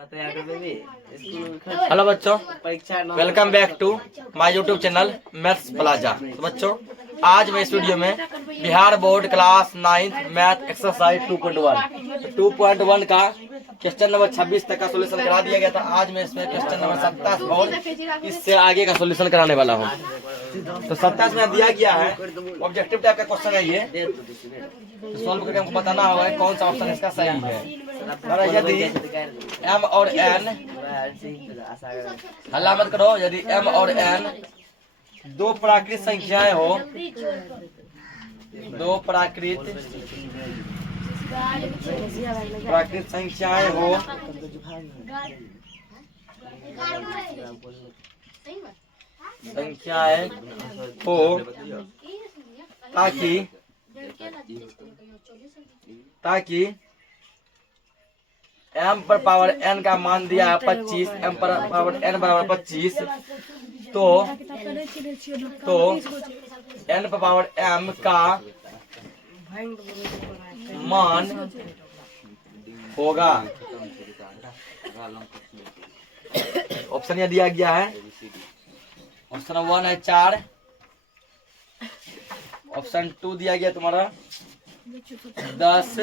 Hello बच्चों, welcome back to my YouTube channel Maths Plaza. तो बच्चों, आज मैं इस वीडियो में Bihar board class 9 math exercise 2.1 का क्वेश्चन नंबर 26 तक का सॉल्यूशन करा दिया गया था। आज मैं इसमें क्वेश्चन नंबर 27 और इससे आगे का सॉल्यूशन कराने वाला हूँ। तो 27 में दिया गया है, ऑब्जेक्टिव टाइप का क्वेश्चन है ये। तो सॉल्व करके हमको बताना होगा कौन सा ऑप्शन इसका सही है। यदि m और n, हल्ला मत करो, यदि m और n दो प्राकृत संख्याएं हो, दो प्राकृत संख्याएं हो, ताकि m पर पावर n का मान दिया है 25, m पर पावर n बराबर 25, तो n पर पावर m का मान होगा। ऑप्शन यह दिया गया है। ऑप्शन 1 है 4, ऑप्शन 2 दिया गया तुम्हारा 10,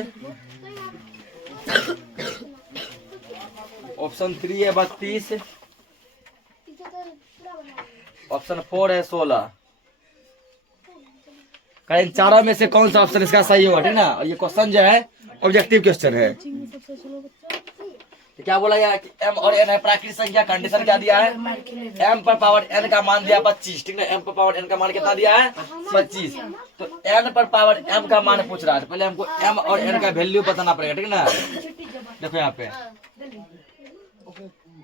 ऑप्शन 3 है 32, ऑप्शन 4 है 16। इन चारों में से कौन सा ऑप्शन इसका सही होगा, ठीक ना। और ये क्वेश्चन जो है ऑब्जेक्टिव क्वेश्चन है। तो क्या बोला यार कि m और n है प्राकृतिक संख्या। कंडीशन क्या दिया है, m पर पावर n का मान दिया 25, ठीक ना। m पर पावर n का मान कितना दिया है 25, तो n पर पावर m का मान पूछ रहा है। तो पहले हमको m और n का वैल्यू बताना पड़ेगा, ठीक ना। देखो यहाँ पे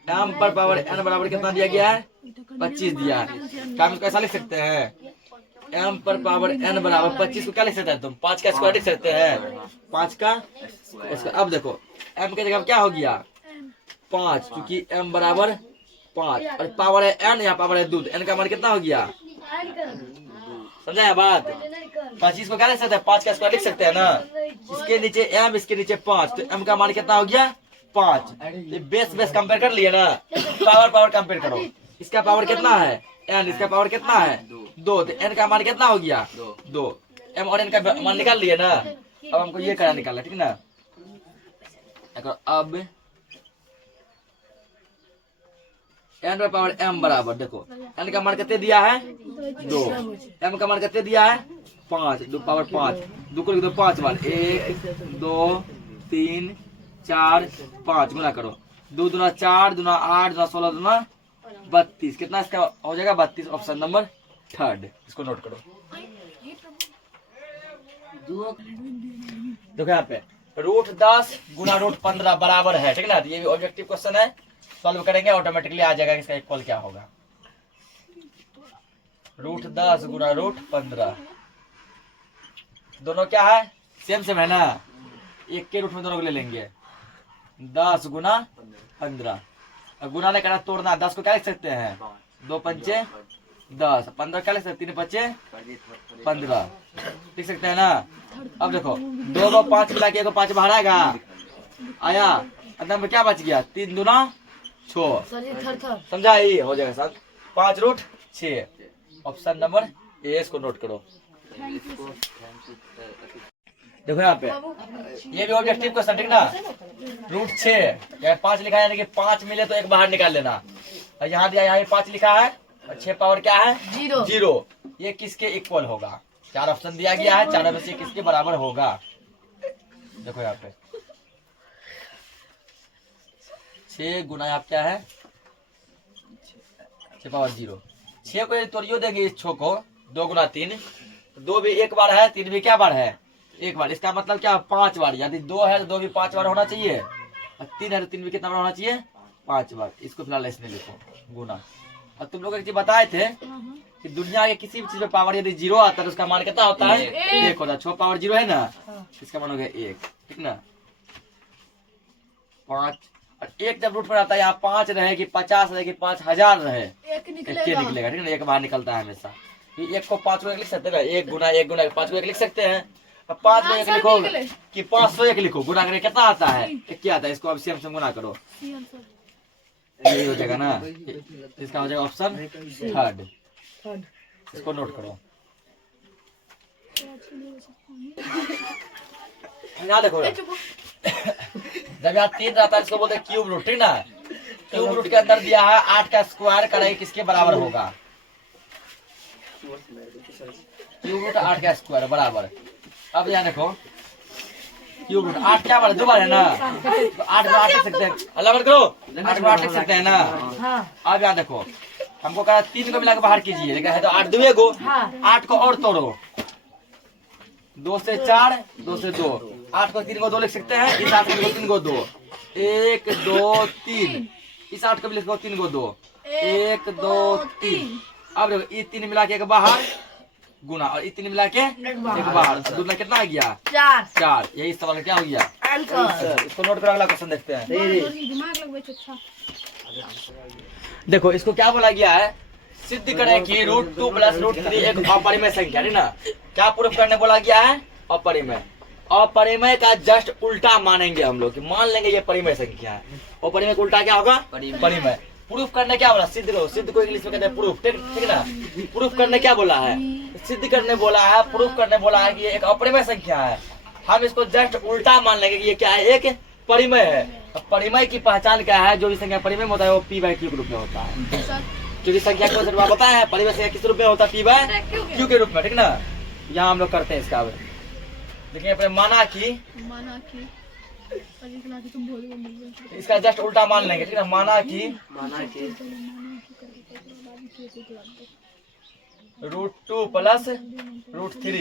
m पर पावर n बराबर कितना दिया गया है 25 दिया है। क्या हम कैसा लिख सकते हैं, m पर पावर n बराबर 25 को क्या लिख सकते हैं तुम, 5 का स्क्वायर लिख सकते हैं, 5 का स्क्वायर। अब देखो m की जगह क्या हो गया 5, क्योंकि m बराबर 5 और पावर है n, यहाँ पावर है 2, n का मान कितना हो गया, समझा है बात। 25 को क्या लिख सकते हैं, 5 का स्क्वायर लिख सकते हैं ना। इसके नीचे m, इसके नीचे 5, तो m का मान कितना हो गया 5। ये बेस कंपेयर कर लिए ना, पावर कंपेयर करो। इसका पावर कितना है n, इसका पावर कितना है 2, तो n का मान कितना हो गया 2। m और n का मान निकाल लिए ना। अब हमको ये करा निकालना, ठीक ना। अब n पर पावर m बराबर, देखो n का मान कितने दिया है 2, m का मान कितने दिया है 5, 2 पावर 5, 2 को लिख दो 5 बार, 1 2 3 4 5 गुना करो, 2 दूना 4, दूना 8, दूना 16, दूना 32, कितना इसका हो जाएगा 32। ऑप्शन नंबर 3, इसको नोट करो। देखो यहाँ पे √10 गुना √15 बराबर है, ठीक ना। ये भी ऑब्जेक्टिव क्वेश्चन है, सॉल्व करेंगे ऑटोमेटिकली आ जाएगा इसका इक्वल क्या होगा। √10 गुना √15 दोनों क्या है सेम है ना, एक के रूट में दोनों को ले लेंगे। 10 गुना 15, गुना नहीं करना तोड़ना, 10 को क्या लिख सकते हैं 2 पंचे 10, 15 क्या लिख सकते हैं 3 पंचे 15 लिख सकते हैं ना। अब देखो 2 को 5 मिला के 1 को 5 बाहर आएगा, आया, अंदर में क्या बच गया 3 दूना 6, समझा। ये हो जाएगा सर 5√6। ऑप्शन नंबर ए, इसको नोट करो। देखो यहाँ पे ये भी ऑब्जेक्टिव क्वेश्चन, ठीक ना। √6 5 लिखा है, यानी कि 5 मिले तो 1 बाहर निकाल लेना। और यहाँ दिया, यहाँ 5 लिखा है और 6 पावर क्या है 0। ये किसके इक्वल होगा, 4 ऑप्शन दिया गया है, 4 में से किसके बराबर होगा। देखो यहाँ पे 6 गुना यहाँ क्या है 6 पावर 0, 6 को तोड़ियो देंगे इस 6 को, 2 गुना 3, 2 भी 1 बार है, 3 भी क्या बार है 1 बार। इसका मतलब क्या 5 बार, यदि 2 है तो 2 भी 5 बार होना चाहिए, और 3 है तो 3 भी कितना बार होना चाहिए 5 बार। इसको फिलहाल इसमें लिखो गुना। और तुम लोग एक चीज बताए थे कि दुनिया के किसी भी चीज में पावर यदि 0 आता है तो उसका मान कितना होता है 1 होता है। 6 पावर 0 है ना, इसका मान हो गया 1, ठीक ना। 5 और 1 जब रूट पर आता है, यहाँ 5 रहे कि 50 रहे कि 5000 रहे, 1 निकलेगा, ठीक ना। 1 बाहर निकलता है हमेशा। 1 को 5 को 1 लिख सकते हैं ना, 1 गुना 5 को 1 लिख सकते हैं। अब 5 को 1 लिखो कि 501 लिखो, गुना करके कितना आता है, क्या आता है, इसको अब सेम से गुना करो, यही हो जाएगा ना, इसका हो जाएगा ऑप्शन थर्ड, इसको नोट करो। यहाँ देखो जब यहाँ 3 रहता है इसको बोलते हैं क्यूब रूट, ठीक ना। क्यूब रूट के अंदर दिया है 8 का स्क्वायर कराइए किसके बराबर होगा, क्यूब रूट 8 का स्क्वायर बराबर। अब यहाँ देखो क्यूब रूट 8 क्या बार 2 बार है ना, तो 8 बार 8 लिख सकते हैं, अल्लाह करो 8 बार 8 लिख सकते हैं ना। अब यहाँ देखो हमको कहा 3 को मिला के बाहर कीजिए, लेकिन है तो 8 2 गो, 8 को और तोड़ो, 2 से 4 2 से 2, 8 को 3 को 2 लिख सकते हैं, इस 8 को 3 को 2, 1 2 3, इस 8 को भी लिखो 3 को 2, 1 2 3। अब देखो ये 3 मिला के एक बाहर गुना और ये 3 मिला के एक बाहर, गुना कितना आ गया 4। यही इस सवाल का क्या हो गया आंसर। इसको नोट करो, अगला क्वेश्चन देखते हैं। देखो इसको क्या बोला गया है, सिद्ध करें कि √2 + √3 एक अपरिमेय संख्या है ना। क्या प्रूफ करने बोला गया है, अपरिमेय। अपरिमेय का जस्ट उल्टा मानेंगे हम लोग, कि मान लेंगे ये परिमेय संख्या है, अपरिमेय का उल्टा क्या होगा परिमेय। प्रूफ करने क्या बोला, सिद्ध करो, सिद्ध को इंग्लिश में कहते हैं प्रूफ, ठीक ना। प्रूफ करने क्या बोला है, सिद्ध करने बोला है, प्रूफ करने बोला है कि ये एक अपरिमेय संख्या है, हम इसको जस्ट उल्टा मान लेंगे कि ये क्या है, एक परिमेय है। परिमेय की पहचान क्या है, जो भी संख्या परिमेय में होता है वो p/q के रूप में होता है, क्योंकि संख्या को सिर्फ पता है परिमेय संख्या किस रूप में होता है, p/q के रूप में, ठीक ना। यहाँ हम लोग करते हैं इसका, देखिए अपने माना कि इसका जस्ट उल्टा मान लेंगे, ठीक है। माना कि √2 + √3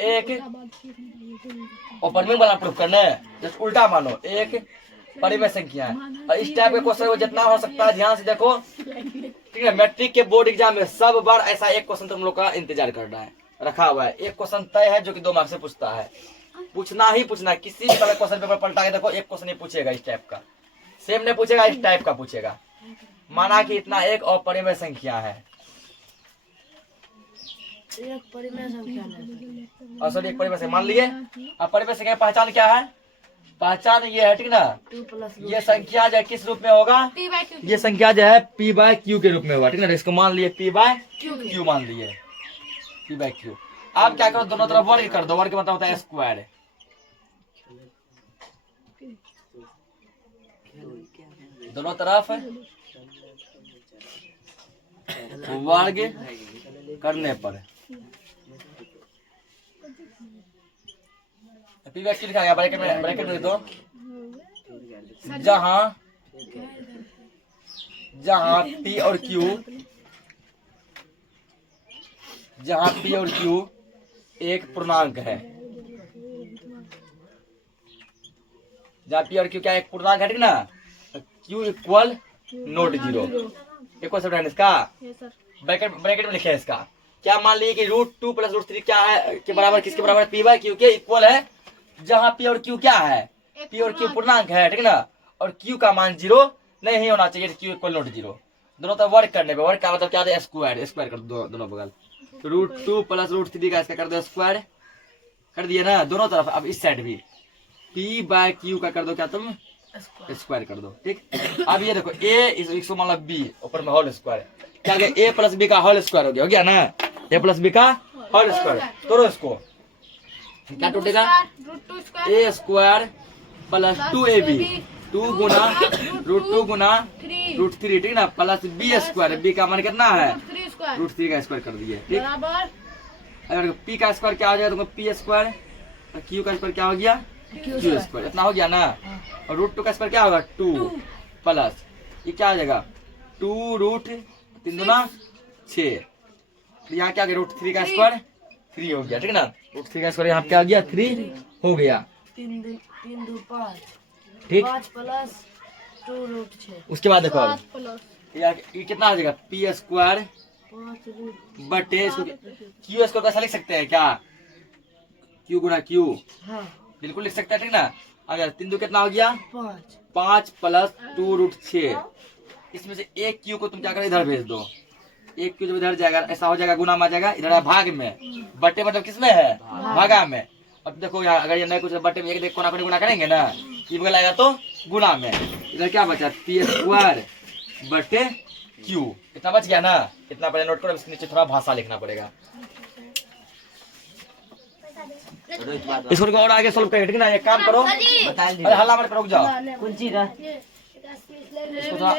एक परिमेय वाला प्रूफ करना है, जस्ट उल्टा मानो एक परिमेय संख्या है। और इस टाइप के क्वेश्चन को जितना हो सकता है ध्यान से देखो, ठीक है। मैट्रिक के बोर्ड एग्जाम में सब बार ऐसा एक क्वेश्चन तुम लोग का इंतजार कर रहा है, रखा हुआ है। एक क्वेश्चन तय है जो कि 2 मार्क्स से पूछता है, पूछना ही पूछना, किसी भी तरह क्वेश्चन पेपर पलटा के देखो एक क्वेश्चन ही पूछेगा इस टाइप का, सेम नहीं पूछेगा, इस टाइप का पूछेगा। माना कि इतना एक अपरिमेय संख्या है, एक परिमेय संख्या और सॉरी एक परिमेय संख्या मान लिए। अब परिमेय संख्या की पहचान क्या है, पहचान ये है, ठीक ना। ये संख्या जो है किस रूप में होगा, ये संख्या जो है p/q के रूप में होगा, ठीक ना। इसको मान लिए p/q मान लिए, p/q। आप क्या करो, दोनों तरफ वर्ग कर दो, वर्ग मतलब होता है स्क्वायर, दोनों तरफ वर्ग करने पर p/q लिखा गया, ब्रैकेट में दो, जहां p और q एक पूर्णांक है, जहाँ p और q क्या एक पूर्णांक है, ठीक ना। q = नॉट 0, एक क्वेश्चन है इसका, ब्रैकेट में लिखे है इसका। क्या मान लिए कि √2 + √3 क्या है के बराबर, किसके बराबर, p/q के इक्वल है, जहाँ p और q क्या है, p और q पूर्णांक है, ठीक ना। और q का मान 0 नहीं होना चाहिए, q = नॉट 0। दोनों तरफ वर्ग करने पे, वर्ग का मतलब क्या है, स्क्वायर कर दो, दोनों बगल। √2 + √3 का इसका कर दो स्क्वायर, कर दिया ना दोनों तरफ। अब इस साइड भी p/q का कर दो क्या तुम, स्क्वायर कर दो, ठीक। अब ये देखो a इसको मान लो b, ऊपर में होल स्क्वायर, क्या गया a + b का होल स्क्वायर हो गया ना, a + b का होल स्क्वायर। तोड़ो इसको, क्या टूटेगा, a² + 2ab, 2 गुना √2 गुना √3, ठीक ना, प्लस b², b का मान कितना है, √3 का स्क्वायर कर दिए, ठीक। अगर p का स्क्वायर क्या हो जाएगा तुमको, p² और q का स्क्वायर क्या हो गया, q², इतना हो गया ना। और √2 का स्क्वायर क्या होगा 2 प्लस ये क्या हो जाएगा 2√3 दूना 6, यहाँ क्या हो गया √3 का स्क्वायर 3 हो गया, ठीक ना। √3 का स्क्वायर यहाँ क्या हो गया 3 हो गया, 3 2 5, ठीक। 5 + 2√6, उसके बाद देखो अब ये कितना आ जाएगा p² 5 बटे q² कैसा लिख सकते हैं क्या, q गुना q, हाँ बिल्कुल लिख सकते हैं, ठीक ना। अगर 3 2 कितना हो गया 5 + 2√6, इसमें से एक q को तुम क्या करो इधर भेज दो, एक q जब इधर जाएगा ऐसा हो जाएगा गुना में आ जाएगा, इधर भाग में, बटे मतलब किसमें है भागा में, अब देखो यार, अगर ये नए कुछ बटे में एक देख कोना कोनी गुना करेंगे ना, ये बगल आएगा तो गुना में, इधर क्या बचा पी स्क्वायर बटे क्यू, इतना बच गया ना। इतना पहले नोट करो, इसके नीचे थोड़ा भाषा लिखना पड़ेगा। इसको और आगे सोल्व करेंगे, ठीक है ना। एक काम करो, अरे हल्ला मत करो, रुक जाओ। कौन चीज है? इसको थोड़ा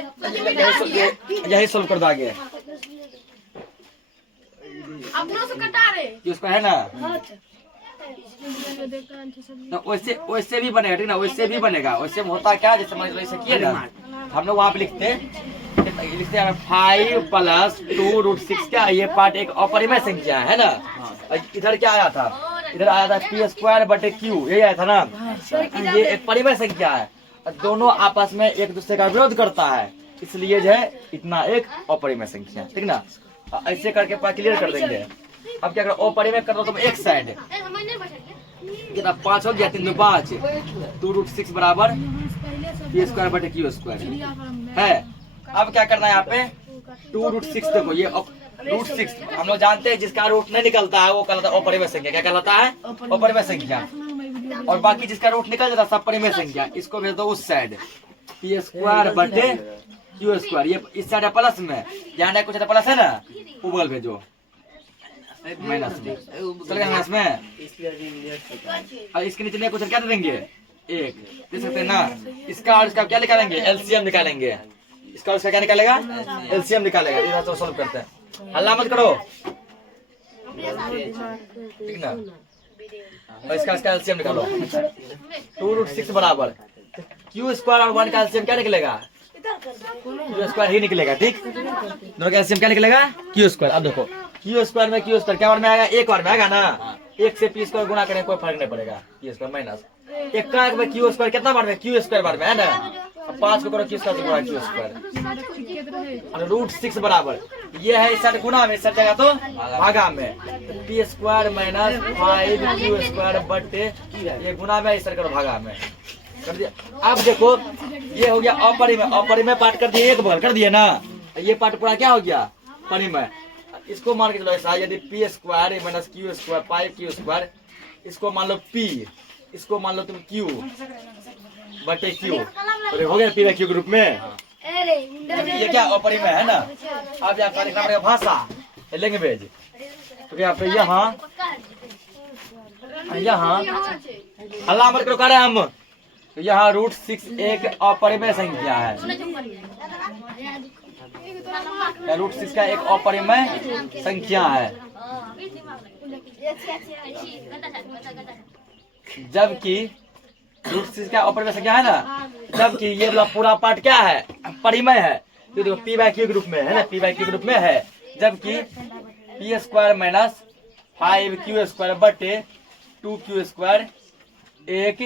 यही सोल्व कर दो आगे। अपनों से कटा रहे उसको है ना, तो वैसे भी बनेगा, ठीक ना, वैसे भी बनेगा। वैसे में होता क्या, जैसे मान लो ऐसे किए ना, हम लोग वहाँ पे लिखते हैं 5 + 2√6 का ये पार्ट एक अपरिमेय संख्या है ना। इधर क्या आया था, इधर आया था p² बटे q, यही आया था ना। ये एक परिमेय संख्या है, दोनों आपस में एक दूसरे का विरोध करता है, इसलिए जो है इतना एक अपरिमेय संख्या, ठीक ना। ऐसे करके क्लियर कर देंगे। अब क्या करो, अपरिमेय कर दो तुम एक साइड, कितना 5 हो गया, 3 2 5, 2√6 बराबर p² बटे q² है। अब क्या करना है यहाँ पे, 2√6 देखो, ये √6 हम लोग जानते हैं, जिसका रूट नहीं निकलता है वो कहलाता है अपरिमेय संख्या। क्या कहलाता है, अपरिमेय संख्या। और बाकी जिसका रूट निकल जाता है सब परिमेय संख्या। इसको भेज दो उस साइड, p² बटे q², ये इस साइड है प्लस में, यहाँ कुछ प्लस है ना, वो बगल भेजो माइनस में, चल गया माइनस में। और इसके नीचे क्वेश्चन क्या दे देंगे, 1 दे सकते हैं ना। इसका और इसका क्या निकालेंगे, एलसीएम निकालेंगे। इसका और इसका क्या निकालेगा, एलसीएम निकालेगा। इधर तो सॉल्व करते हैं, हल्ला मत करो, ठीक ना। और इसका एलसीएम निकालो, 2√6 बराबर q² और 1 का एलसीएम क्या निकलेगा, q² ही निकलेगा, ठीक। दोनों का एलसीएम क्या निकलेगा, q²। अब देखो q² में q² क्या बार में आएगा, एक बार में आएगा ना। 1 से p² गुना करें कोई फर्क नहीं पड़ेगा, q² माइनस 1 का में q² कितना बार में, q² बार में है ना। 5 को करो q² से गुणा q², √6 बराबर ये है इस साइड गुना में, इस साइड जाएगा तो भागा में, p² - 5q² बटे ये गुना में, इस साइड करो भागा में कर दिया। अब देखो ये हो गया अपरिमेय, अपरिमेय पार्ट कर दिए, एक बगल कर दिए ना, ये पार्ट पूरा क्या हो गया, परिमेय। इसको मान के चलो ऐसा, यदि p² - q² 5q², इसको मान लो p, इसको मान लो तुम q बटे q, हो गया p/q के रूप में। ये क्या अपरिमेय है ना। अब यहाँ लिखना पड़ेगा भाषा, लैंग्वेज, तो यहाँ पे यहाँ हल्ला मत करो, करे हम यहाँ √6 एक अपरिमेय संख्या है, √6 का एक अपरिमेय संख्या है। जबकि √6 का अपरिमेय संख्या है ना, जबकि ये वाला पूरा पार्ट क्या है, परिमेय है। तो देखो p/q के रूप में है ना, p/q के रूप में है। जबकि p² - 5q² बटे 2q² एक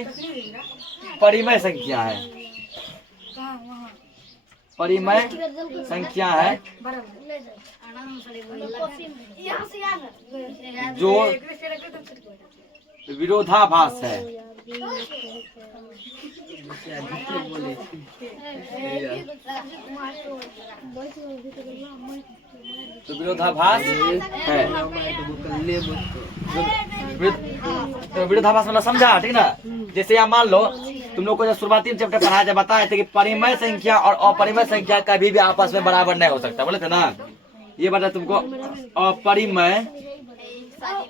परिमेय संख्या है, परिमेय संख्या है जो विरोधाभास है। तो विरोधाभास है, तो विरोधाभास मतलब समझा, ठीक ना। जैसे यहाँ मान लो तुम लोग को जब शुरुआती चैप्टर पढ़ाया जब बताए थे कि परिमेय संख्या और अपरिमेय संख्या कभी भी आपस में बराबर नहीं हो सकता, बोले थे ना। ये बता तुमको, अपरिमेय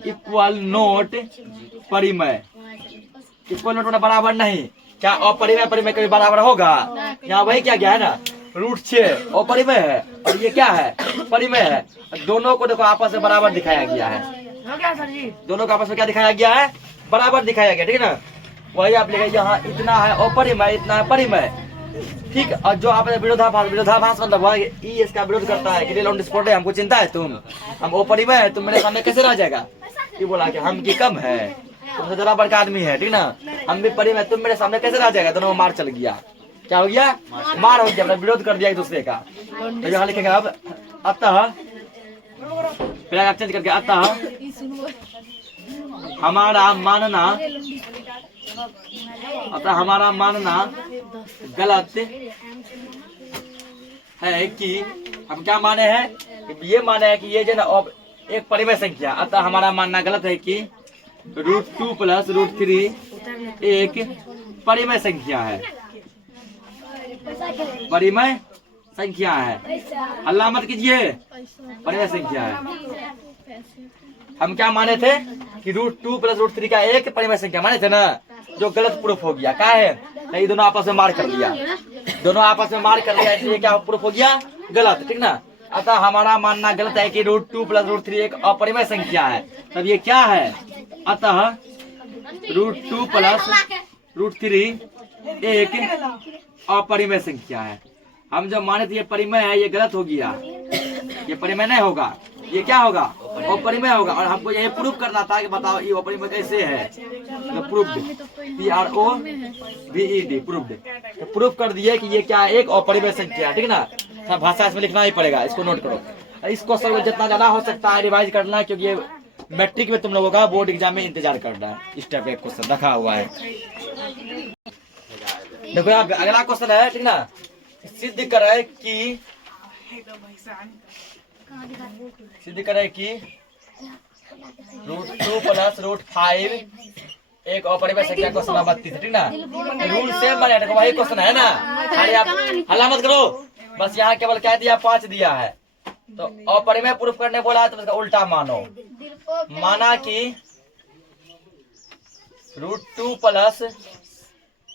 इक्वल नोट परिमेय, इक्वल नोट मतलब बराबर नहीं। क्या अपरिमेय परिमेय कभी बराबर होगा, यहाँ वही क्या गया है ना, √6 अपरिमेय है और ये क्या है, परिमेय है। दोनों को देखो आपस में बराबर दिखाया गया है, दोनों को आपस में क्या दिखाया गया है, बराबर दिखाया गया, ठीक है ना। वही आप लिखे यहाँ इतना है अपरिमेय, इतना है परिमेय, ठीक। और जो आपने विरोधाभास, विरोधाभास मतलब ये इसका विरोध करता है कि ऑन स्पॉट है, हमको चिंता है, तुम हम अपरिमेय है, तुम मेरे सामने कैसे रह जाएगा। ये बोला कि हम की कम है, तुमसे जरा बड़का आदमी है, ठीक ना, हम भी परिमेय, तुम मेरे सामने कैसे रह जाएगा। दोनों में मार चल गया, क्या हो गया, मार हो गया, मतलब विरोध कर दिया एक दूसरे का। तो यहाँ लिखेगा अब अतः, फिर चेंज करके अतः हमारा मानना गलत है कि, हम क्या माने हैं, ये माने हैं कि ये जो ना एक परिमेय संख्या, अतः हमारा मानना गलत है कि √2 प्लस √3 एक परिमेय संख्या है। परिमेय संख्या है, हल्ला मत कीजिए, परिमेय संख्या है। हम क्या माने थे कि √2 प्लस √3 का एक परिमेय संख्या माने थे ना, जो गलत प्रूफ हो गया। क्या है, नहीं दोनों आपस में मार कर दिया, दोनों आपस में मार कर दिया, इसलिए क्या प्रूफ हो गया, गलत, ठीक ना। अतः हमारा मानना गलत है कि √2 प्लस √3 एक अपरिमेय संख्या है। तब ये क्या है, अतः √2 प्लस √3 एक अपरिमेय संख्या है। हम जो माने थे ये परिमेय है, ये गलत हो गया, ये परिमेय नहीं होगा, ये क्या होगा, अपरिमेय होगा। और हमको यही प्रूफ करना था कि बताओ ये अपरिमेय कैसे है, प्रूफ्ड, PROVED, प्रूफ्ड। तो प्रूफ कर दिए कि ये क्या है, एक अपरिमेय संख्या, ठीक ना। सब भाषा इसमें लिखना ही पड़ेगा, इसको नोट करो। इस क्वेश्चन को जितना ज्यादा हो सकता है रिवाइज करना है, क्योंकि ये मैट्रिक में तुम लोगों का बोर्ड एग्जाम में इंतजार करना है। इस टाइप का क्वेश्चन रखा हुआ है। देखो यहाँ अगला क्वेश्चन है, ठीक ना। सिद्ध करे कि √2 प्लस √5 एक अपरिमेय संख्या, क्वेश्चन नंबर 32, ठीक ना। रूल सेम बने, देखो वही क्वेश्चन है ना, खाली आप हल्ला मत करो। बस यहाँ केवल क्या दिया, 5 दिया है। तो अपरिमेय प्रूफ करने बोला है तो उसका उल्टा मानो। माना कि √2 प्लस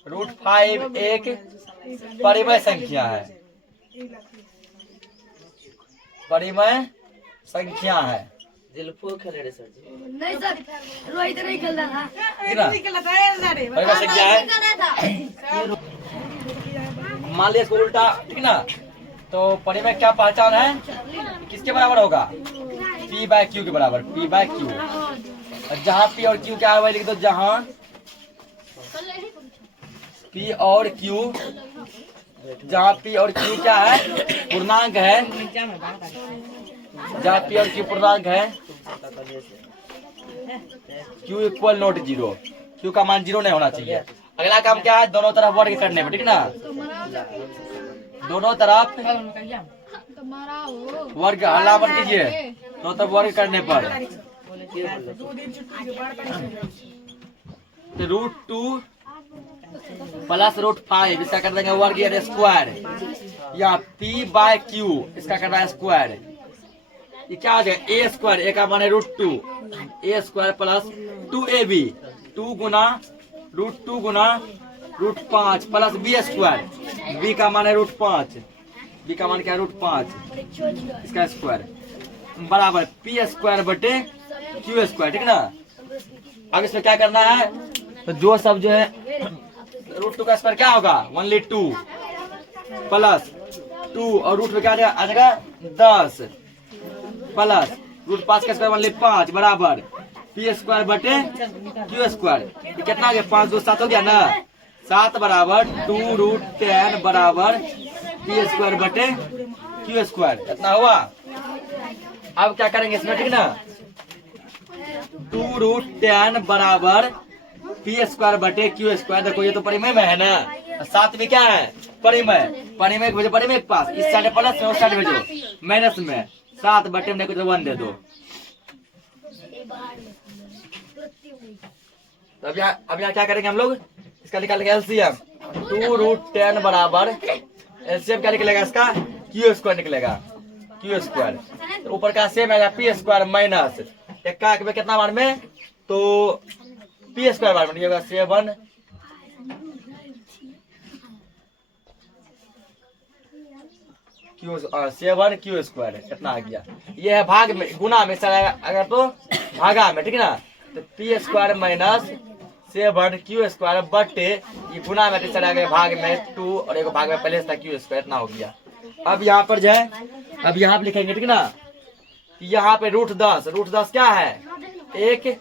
√5 एक परिमेय संख्या है, परिमेय संख्या है। नहीं सर, रोहित नहीं खेल रहा था, परिमेय संख्या है। मान लिया इसको उल्टा, ठीक ना। तो परिमेय क्या पहचान है, किसके बराबर होगा, P/Q के बराबर, P/Q। और जहाँ P और Q क्या है वही लिख दो, जहाँ P और Q, जहाँ P और Q क्या है, पूर्णांक है, जहाँ P और Q पूर्णांक है, Q इक्वल नॉट 0, Q का मान 0 नहीं होना चाहिए। अगला काम क्या है, दोनों तरफ वर्ग करने में, ठीक ना। दोनों तरफ वर्ग, हल्ला मत कीजिए, दोनों तरफ वर्ग करने पर √2 प्लस √5 इसका कर देंगे वर्ग या स्क्वायर, या P/Q इसका करना है स्क्वायर। ये क्या आ जाएगा, a स्क्वायर, a का मान है √2, a square plus 2ab, 2 Guna √2 Guna √5 plus b square, b का मान है √5, b का मान क्या है √5, इसका स्क्वायर बराबर p स्क्वायर बटे q स्क्वायर, ठीक ना। अब इसमें क्या करना है, तो जो सब जो है √2 का स्क्वायर क्या होगा, ओनली 2 प्लस 2 और रूट में क्या आ जाएगा 10 प्लस √5 का स्क्वायर ओनली 5 बराबर p स्क्वायर बटे q स्क्वायर। कितना हो गया, 5 2 7 हो गया ना, 7 बराबर 2√10 बराबर p स्क्वायर बटे q स्क्वायर, इतना हुआ। अब क्या करेंगे इसमें, ठीक ना, 2√10 बराबर p स्क्वायर बटे q स्क्वायर। देखो ये तो परिमेय में है ना, साथ में क्या है परिमेय, परिमेय भेजो परिमेय के पास, इस साइड प्लस में उस साइड भेजो माइनस में, 7 बटे में तो 1 दे दो। तो अब यहाँ क्या करेंगे हम लोग, इसका निकालेंगे एलसीएम, 2√10 बराबर एलसीएम क्या निकलेगा इसका, q स्क्वायर निकलेगा, q स्क्वायर। तो ऊपर का सेम आएगा p स्क्वायर माइनस एक का कितना बार में, तो p स्क्वायर बार में निकलेगा 7 q स्क्वायर, कितना आ गया। ये है भाग में, गुना में सर अगर तो भागा में, ठीक ना। तो p square minus 7 q square बटे ये गुना में सर आगे भाग में 2 और एक भाग में पहले था q स्क्वायर, इतना हो गया। अब यहाँ पर जाए, अब यहाँ पे लिखेंगे, ठीक ना, यहाँ पे √10 क्या है, एक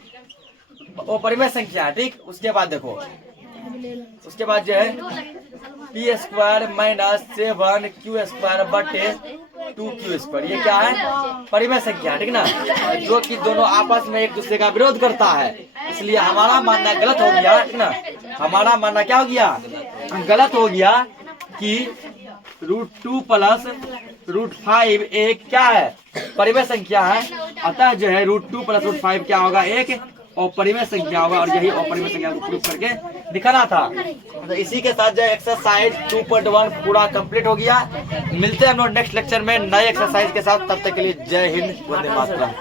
परिमेय संख्या है, ठीक। उसके बाद देखो, उसके बाद जो है p square minus 7 q square बटे 2q स्क्वायर, ये क्या है परिमेय संख्या, ठीक ना, जो कि दोनों आपस में एक दूसरे का विरोध करता है। इसलिए हमारा मानना गलत हो गया, ठीक ना, हमारा मानना क्या हो गया, गलत हो गया कि √2 प्लस √5 एक क्या है परिमेय संख्या है। अतः जो है √2 प्लस √5 क्या होगा, एक अपरिमेय संख्या होगा और यही अपरिमेय संख्या को प्रूव करके दिखाना था। तो इसी के साथ जो एक्सरसाइज 2.1 पूरा कंप्लीट हो गया। मिलते हैं हम लोग नेक्स्ट लेक्चर में नए एक्सरसाइज के साथ। तब तक के लिए जय हिंद, वंदे मातरम।